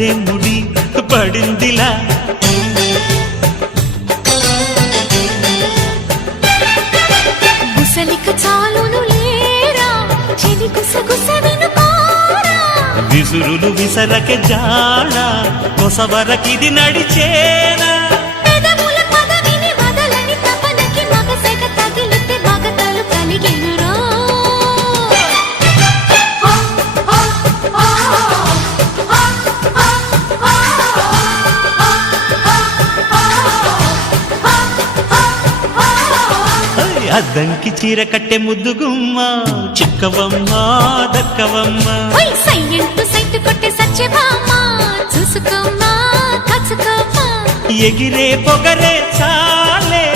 మల్లె ముడి పడిందిలా గుసలిక చాలును లేరా చెలి గుసగుస వినుకోరా విసురులు విసరకే జాడ కొసవరకిది నడిచేనా పెదవుల పదవిని వదలని తపనకి మగసెగ తగిలితే మగతలు కలిగెనురో అద్దంకి చీర కట్టె ముద్దుగుమ్మ చిక్కవమ్మ దక్కవమ్మ సైలెంట్ సైట్ కొట్టే సత్యభామ చూసుకోమ్మా కాచుకోమ్మా ఎగిరే పొగరే చాలే